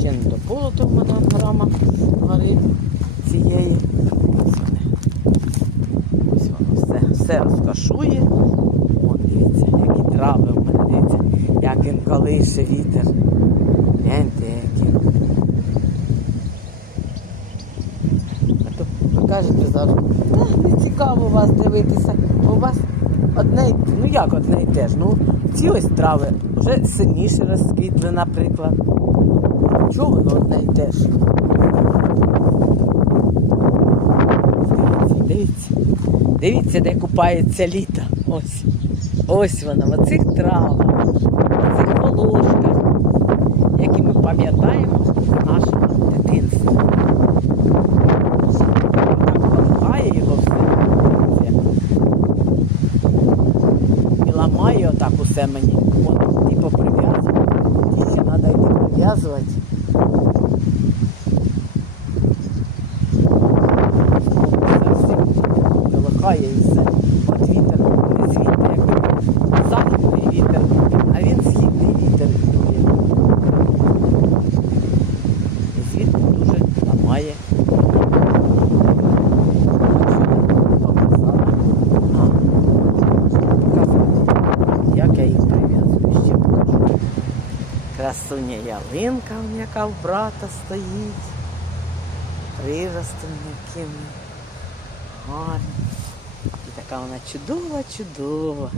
Ще не до полоту в мене рама горить цієї. Ось воно все, все розкашує. О, дивіться, які трави в мене, дивіться, як він колише вітер. Гляньте, які. А то кажете завжди, не цікаво вас дивитися. У вас одне, ну як одне й те ж. Ну, ці ось трави вже сильніше розквітли, наприклад. Чого воно одне й те ж? Дивіться, дивіться. Дивіться, де купається літо. Ось. Ось вона, в оцих травах, в цих волошках, які ми пам'ятаємо дитинстві. Так ламає його все. І ламає отак усе мені. Прив'язувати. Вилихає і все. От вітер, не звідти, якби західний вітер, а він східний вітер дує. І звідти дуже ламає. Показала. А, показала. Як я їх прив'язую, ще покажу. Красуня ялинка, яка в брата стоїть. Приростом яким гарний. І така вона чудова, чудова.